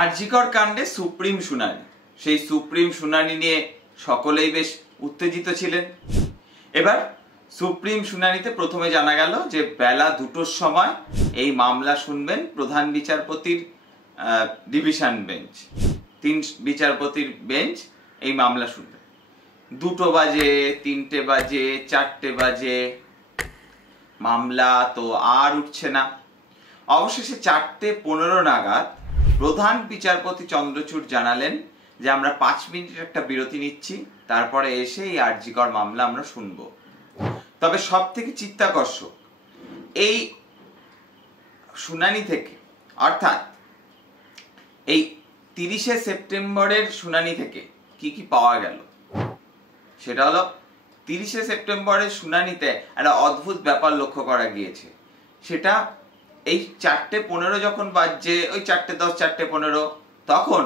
আরজিকর কাণ্ডে সুপ্রিম শুনানি, সেই সুপ্রিম শুনানি নিয়ে সকলেই বেশ উত্তেজিত ছিলেন। এবার সুপ্রিম শুনানিতে প্রথমে জানা গেল যে বেলা 2টোর সময় এই মামলা শুনবেন প্রধান বিচারপতির ডিভিশন বেঞ্চ। 3 বিচারপতির বেঞ্চ এই মামলা শুনবে। 2টো বাজে, 3টে বাজে, 4টে বাজে, মামলা তো আর উঠছে না। অবশেষে 4:15 নাগাদ প্রধান বিচারপতি চন্দ্রচূড় জানালেন যে আমরা 5 মিনিটের একটা বিরতি নিচ্ছি, তারপরে এসে এই আরজিকর মামলা আমরা শুনব। তবে সব থেকে চিত্তাকর্ষক এই শুনানি থেকে, অর্থাৎ এই 30শে সেপ্টেম্বরের শুনানি থেকে কি কি পাওয়া গেল সেটা হলো 30শে সেপ্টেম্বরের শুনানিতে একটা অদ্ভুত ব্যাপার লক্ষ্য করা গিয়েছে। সেটা এই 4:15 যখন বাজছে, ওই 4:10, 4:15, তখন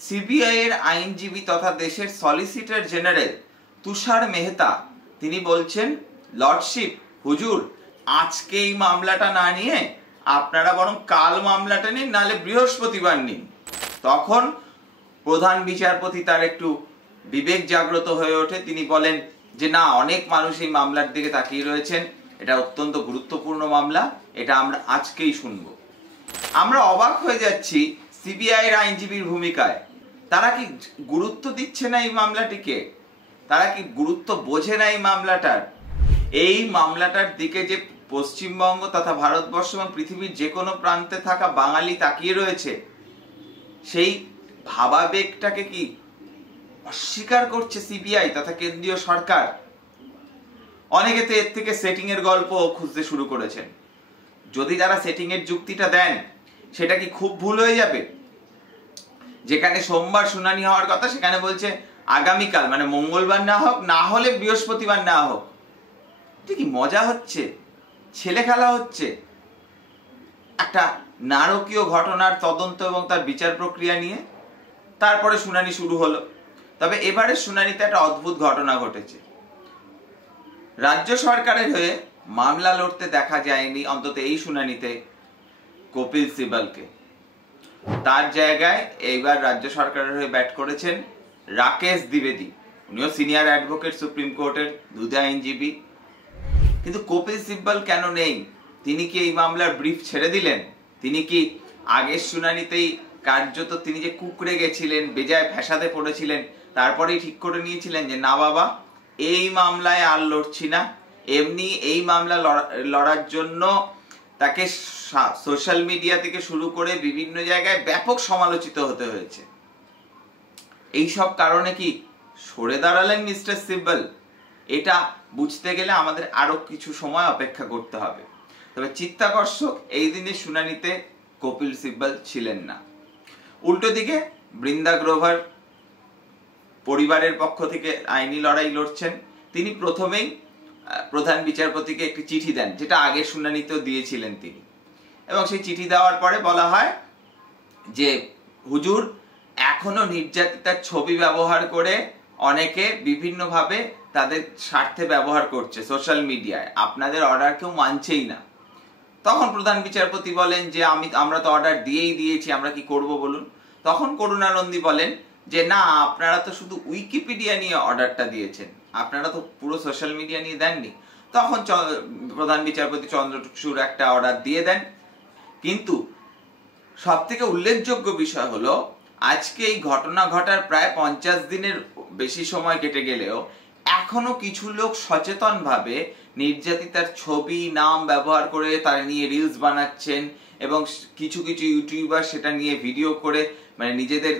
সিবিআই এর আইনজীবী তথা দেশের সলিসিটর জেনারেল তুষার মেহতা তিনি বলছেন, লর্ডশিপ, হুজুর, আজকে এই মামলাটা না নিয়ে আপনারা বরং কাল মামলাটা নিন, নাহলে বৃহস্পতিবার নিন। তখন প্রধান বিচারপতি তার একটু বিবেক জাগ্রত হয়ে ওঠে। তিনি বলেন যে না, অনেক মানুষ এই মামলার দিকে তাকিয়ে রয়েছেন, এটা অত্যন্ত গুরুত্বপূর্ণ মামলা, এটা আমরা আজকেই শুনব। আমরা অবাক হয়ে যাচ্ছি সিবিআই এর আইনজীবীর ভূমিকায়। তারা কি গুরুত্ব দিচ্ছে না এই মামলাটিকে? তারা কি গুরুত্ব বোঝে না এই মামলাটার? এই মামলাটার দিকে যে পশ্চিমবঙ্গ তথা ভারতবর্ষ এবং পৃথিবীর যে কোনো প্রান্তে থাকা বাঙালি তাকিয়ে রয়েছে, সেই ভাবাবেগটাকে কি অস্বীকার করছে সিবিআই তথা কেন্দ্রীয় সরকার? অনেকে তো এর থেকে সেটিং এর গল্প খুঁজতে শুরু করেছেন। যদি তারা সেটিং এর যুক্তিটা দেন, সেটা কি খুব ভুল হয়ে যাবে? যেখানে সোমবার শুনানি হওয়ার কথা, সেখানে বলছে আগামীকাল, মানে মঙ্গলবার না হোক, না হলে বৃহস্পতিবার না হোক। এটা কি মজা হচ্ছে? ছেলে খেলা হচ্ছে? একটা নারকীয় ঘটনার তদন্ত এবং তার বিচার প্রক্রিয়া নিয়ে তারপরে শুনানি শুরু হলো। তবে এবারের শুনানিতে একটা অদ্ভুত ঘটনা ঘটেছে। রাজ্য সরকারের হয়ে মামলা লড়তে দেখা যায়নি, অন্তত এই শুনানিতে, কপিল সিবালকে। তার জায়গায় এইবার রাজ্য সরকারের হয়ে ব্যাট করেছেন রাকেশ দ্বিবেদী। উনিও সিনিয়র অ্যাডভোকেট, সুপ্রিম কোর্টের দুধে আইনজীবী। কিন্তু কপিল সিব্বল কেন নেই? তিনি কি এই মামলার ব্রিফ ছেড়ে দিলেন? তিনি কি আগের শুনানিতেই কার্যত তিনি যে কুকড়ে গেছিলেন, বেজায় ফ্যাসাদে পড়েছিলেন, তারপরেই ঠিক করে নিয়েছিলেন যে না বাবা, এই মামলায় আর লড়ছি না। এমনি এই মামলা লড়ার জন্য তাকে সোশ্যাল মিডিয়া থেকে শুরু করে বিভিন্ন জায়গায় ব্যাপক সমালোচিত হতে হয়েছে। এই সব কারণে কি সরে দাঁড়ালেন মিস্টার সিব্বল? এটা বুঝতে গেলে আমাদের আরো কিছু সময় অপেক্ষা করতে হবে। তবে চিত্তাকর্ষক, এই দিনের শুনানিতে কপিল সিব্বল ছিলেন না। উল্টো দিকে বৃন্দা গ্রোভার পরিবারের পক্ষ থেকে আইনি লড়াই লড়ছেন। তিনি প্রথমেই প্রধান বিচারপতিকে একটি চিঠি দেন, যেটা আগের শুনানিতেও দিয়েছিলেন তিনি। এবং সেই চিঠি দেওয়ার পরে বলা হয় যে হুজুর, এখনো নির্যাতিতার ছবি ব্যবহার করে অনেকে বিভিন্নভাবে তাদের স্বার্থে ব্যবহার করছে সোশ্যাল মিডিয়ায়, আপনাদের অর্ডার কেউ মানছেই না। তখন প্রধান বিচারপতি বলেন যে আমরা তো অর্ডার দিয়েই দিয়েছি, আমরা কি করব বলুন। তখন করুণানন্দী বলেন যে না, আপনারা তো শুধু উইকিপিডিয়া নিয়ে অর্ডারটা দিয়েছেন, আপনারা তো পুরো সোশ্যাল মিডিয়া নিয়ে দেননি। তখন প্রধান বিচারপতি চন্দ্রচূড় একটা অর্ডার দিয়ে দেন। কিন্তু সব থেকে উল্লেখযোগ্য বিষয় হলো, আজকে এই ঘটনা ঘটার প্রায় 50 দিনের বেশি সময় কেটে গেলেও এখনো কিছু লোক সচেতন ভাবে নির্যাতিতার ছবি, নাম ব্যবহার করে তারা নিয়ে রিলস বানাচ্ছেন, এবং কিছু কিছু ইউটিউবার সেটা নিয়ে ভিডিও করে মানে নিজেদের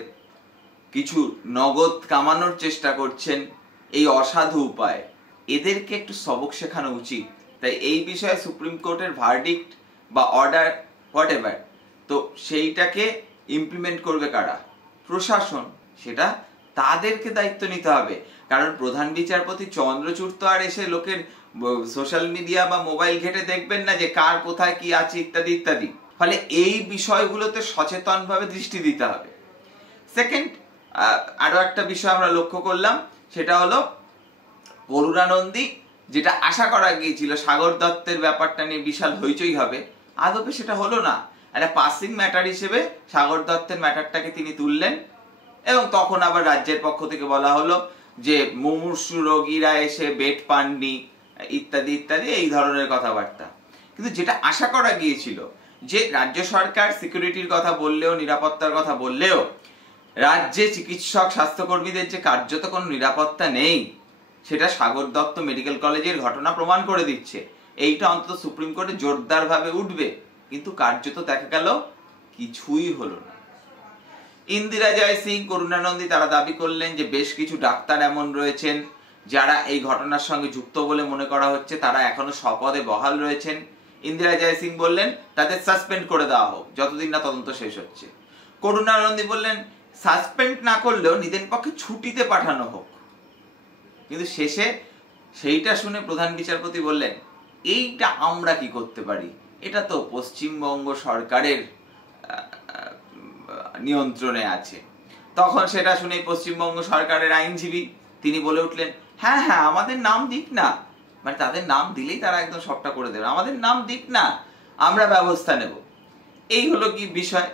কিছু নগদ কামানোর চেষ্টা করছেন এই অসাধু উপায়। এদেরকে একটু সবক শেখানো উচিত। তাই এই বিষয়ে সুপ্রিম কোর্টের ভার্ডিক্ট বা অর্ডার হোয়াট এভার, তো সেইটাকে ইমপ্লিমেন্ট করবে কারা? প্রশাসন। সেটা তাদেরকে দায়িত্ব নিতে হবে। কারণ প্রধান বিচারপতি চন্দ্রচূড় তো আর এসে লোকের সোশ্যাল মিডিয়া বা মোবাইল ঘেটে দেখবেন না যে কার কোথায় কি আছে ইত্যাদি ইত্যাদি। ফলে এই বিষয়গুলোতে সচেতনভাবে দৃষ্টি দিতে হবে। সেকেন্ড, আরো একটা বিষয় আমরা লক্ষ্য করলাম, সেটা হলো করুণানন্দী, যেটা আশা করা গিয়েছিল সাগর দত্তের ব্যাপারটা নিয়ে বিশাল হইচই হবে, আদপে সেটা হলো না। একটা পাসিং ম্যাটার হিসেবে সাগর দত্তের ম্যাটারটাকে তিনি তুললেন, এবং তখন আবার রাজ্যের পক্ষ থেকে বলা হলো যে মুমূর্ষু রোগীরা এসে বেড পাননি ইত্যাদি ইত্যাদি এই ধরনের কথাবার্তা। কিন্তু যেটা আশা করা গিয়েছিল যে রাজ্য সরকার সিকিউরিটির কথা বললেও, নিরাপত্তার কথা বললেও, রাজ্যে চিকিৎসক স্বাস্থ্যকর্মীদের যে কার্যত কোনো নিরাপত্তা নেই, সেটা সাগর দত্ত মেডিকেল কলেজের ঘটনা প্রমাণ করে দিচ্ছে। এইটা অন্তত সুপ্রিম কোর্টে জোরদার ভাবে উঠবে, কিন্তু কার্যত দেখা গেল কিছুই হলো না। ইন্দিরা জয় সিং, করুণানন্দী তারা দাবি করলেন যে বেশ কিছু ডাক্তার এমন রয়েছেন যারা এই ঘটনার সঙ্গে যুক্ত বলে মনে করা হচ্ছে, তারা এখনো স্বপদে বহাল রয়েছেন। ইন্দিরা জয় সিং বললেন তাদের সাসপেন্ড করে দেওয়া হোক যতদিন না তদন্ত শেষ হচ্ছে। করুণানন্দী বললেন সাসপেন্ড না করলেও নিদেন পক্ষে ছুটিতে পাঠানো হোক। কিন্তু শেষে সেইটা শুনে প্রধান বিচারপতি বললেন এইটা আমরা কি করতে পারি, এটা তো পশ্চিমবঙ্গ সরকারের নিয়ন্ত্রণে আছে। তখন সেটা শুনে পশ্চিমবঙ্গ সরকারের আইনজীবী তিনি বলে উঠলেন হ্যাঁ হ্যাঁ আমাদের নাম দিক না, মানে তাদের নাম দিলেই তারা একদম সবটা করে দেবে, আমাদের নাম দিক না, আমরা ব্যবস্থা নেব। এই হলো কি বিষয়।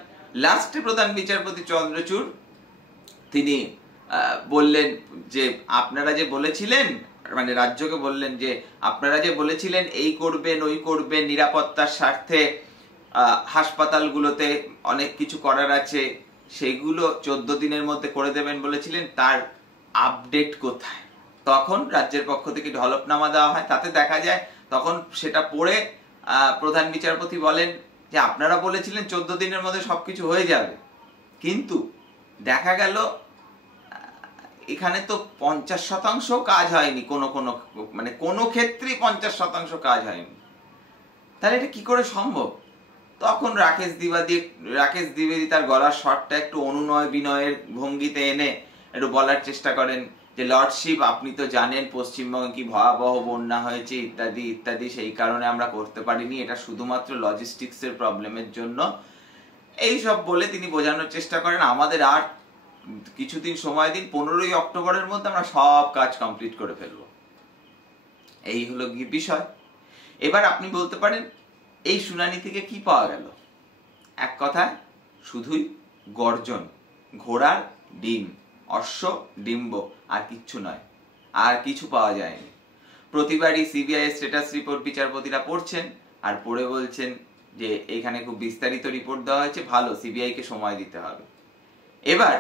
লাস্টে প্রধান বিচারপতি চন্দ্রচূড় তিনি বললেন যে আপনারা যে বলেছিলেন, মানে রাজ্যকে বললেন যে আপনারা যে বলেছিলেন এই করবেন ওই করবেন, নিরাপত্তার স্বার্থে হাসপাতালগুলোতে অনেক কিছু করার আছে, সেগুলো 14 দিনের মধ্যে করে দেবেন বলেছিলেন, তার আপডেট কোথায়? তখন রাজ্যের পক্ষ থেকে ঢলপনামা দেওয়া হয়, তাতে দেখা যায় তখন সেটা পড়ে প্রধান বিচারপতি বলেন যে আপনারা বলেছিলেন 14 দিনের মধ্যে সবকিছু হয়ে যাবে, কিন্তু দেখা গেল এখানে তো 50% কাজ হয়নি, মানে কোনো ক্ষেত্রেই 50% কাজ হয়নি। তাহলে এটা কি করে সম্ভব? তখন রাকেশ দ্বিবেদী তার গলার স্বরটা একটু অনুনয় বিনয়ের ভঙ্গিতে এনে একটু বলার চেষ্টা করেন যে লর্ডশিপ আপনি তো জানেন পশ্চিমবঙ্গে কি ভয়াবহ বন্যা হয়েছে ইত্যাদি ইত্যাদি, সেই কারণে আমরা করতে পারিনি, এটা শুধুমাত্র লজিস্টিক্সের প্রবলেমের জন্য। এই সব বলে তিনি বোঝানোর চেষ্টা করেন আমাদের আর কিছুদিন সময় দিন, 15ই অক্টোবরের মধ্যে আমরা সব কাজ কমপ্লিট করে ফেলবো। এই হলো কি বিষয়। এবার আপনি বলতে পারেন এই শুনানি থেকে কি পাওয়া গেল? এক কথায় শুধুই গর্জন, ঘোড়ার ডিম, অশ্ব ডিম্ব, আর কিচ্ছু নয়, আর কিছু পাওয়া যায়নি। প্রতিবারই সিবিআই স্ট্যাটাস রিপোর্ট বিচারপতিরা পড়ছেন আর পড়ে বলছেন যে এখানে খুব বিস্তারিত রিপোর্ট দেওয়া হয়েছে, ভালো, সিবিআই কে সময় দিতে হবে। এবার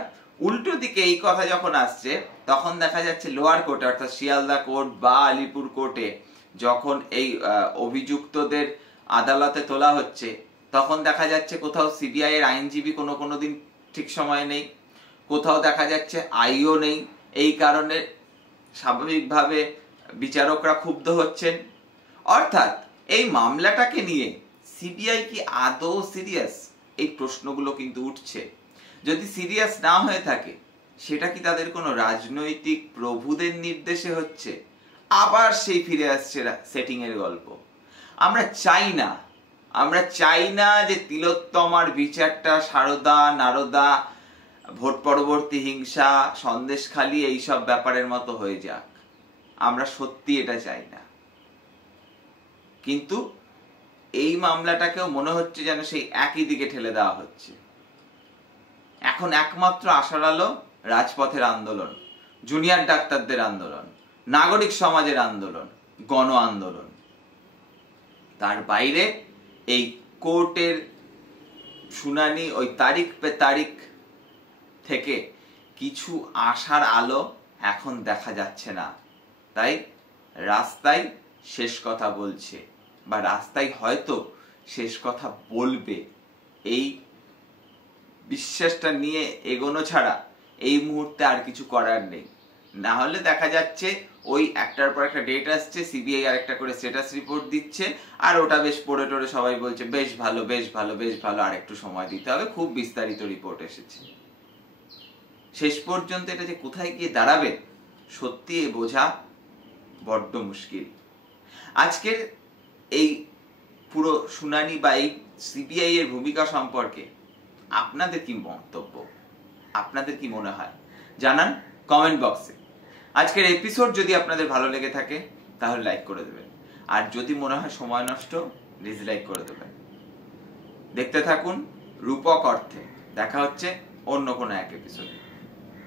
উল্টো দিকে এই কথা যখন আসছে তখন দেখা যাচ্ছে লোয়ার কোর্টে অর্থাৎ শিয়ালদা কোর্ট বা আলিপুর কোর্টে যখন এই অভিযুক্তদের আদালতে তোলা হচ্ছে তখন দেখা যাচ্ছে কোথাও সিবিআই এর আইনজীবী কোনো দিন ঠিক সময় নেই, কোথাও দেখা যাচ্ছে আইও নেই। এই কারণে স্বাভাবিকভাবে বিচারকরা ক্ষুব্ধ হচ্ছেন। অর্থাৎ এই মামলাটাকে নিয়ে সিবিআই কি আদৌ সিরিয়াস, এই প্রশ্নগুলো কিন্তু উঠছে। যদি সিরিয়াস না হয়ে থাকে সেটা কি তাদের কোনো রাজনৈতিক প্রভুদের নির্দেশে হচ্ছে? আবার সেই ফিরে আসছে সেটিং এর গল্প। আমরা চাই না যে তিলোত্তমার বিচারটা সারদা নারদা, ভোট পরবর্তী হিংসা, সন্দেশখালি এইসব ব্যাপারের মতো হয়ে যাক, আমরা সত্যি এটা চাই না। কিন্তু এই মামলাটাকেও মনে হচ্ছে যেন সেই একই দিকে ঠেলে দেওয়া হচ্ছে। এখন একমাত্র আশার আলো রাজপথের আন্দোলন, জুনিয়র ডাক্তারদের আন্দোলন, নাগরিক সমাজের আন্দোলন, গণ আন্দোলন। তার বাইরে এই কোর্টের শুনানি ওই তারিখ পে তারিখ থেকে কিছু আশার আলো এখন দেখা যাচ্ছে না। তাই রাস্তায় শেষ কথা বলছে, বা রাস্তায় হয়তো শেষ কথা বলবে, এই বিশ্বাসটা নিয়ে এগোনো ছাড়া এই মুহূর্তে আর কিছু করার নেই। না হলে দেখা যাচ্ছে ওই একটার পর একটা ডেট আসছে, সিবিআই আর একটা করে স্ট্যাটাস রিপোর্ট দিচ্ছে, আর ওটা বেশ পড়ে টোড়ে সবাই বলছে বেশ ভালো বেশ ভালো বেশ ভালো, আর একটু সময় দিতে হবে, খুব বিস্তারিত রিপোর্ট এসেছে। শেষ পর্যন্ত এটা যে কোথায় গিয়ে দাঁড়াবে সত্যি বোঝা বড্ড মুশকিল। আজকের এই পুরো শুনানি বা এই সিবিআই এর ভূমিকা সম্পর্কে আপনাদের কি মন্তব্য, আপনাদের কি মনে হয় জানান কমেন্ট বক্সে। আজকের এপিসোড যদি আপনাদের ভালো লেগে থাকে তাহলে লাইক করে দেবেন, আর যদি মনে হয় সময় নষ্ট ডিসলাইক করে দেবেন। দেখতে থাকুন রূপক অর্থে। দেখা হচ্ছে অন্য কোনো এক এপিসোডে।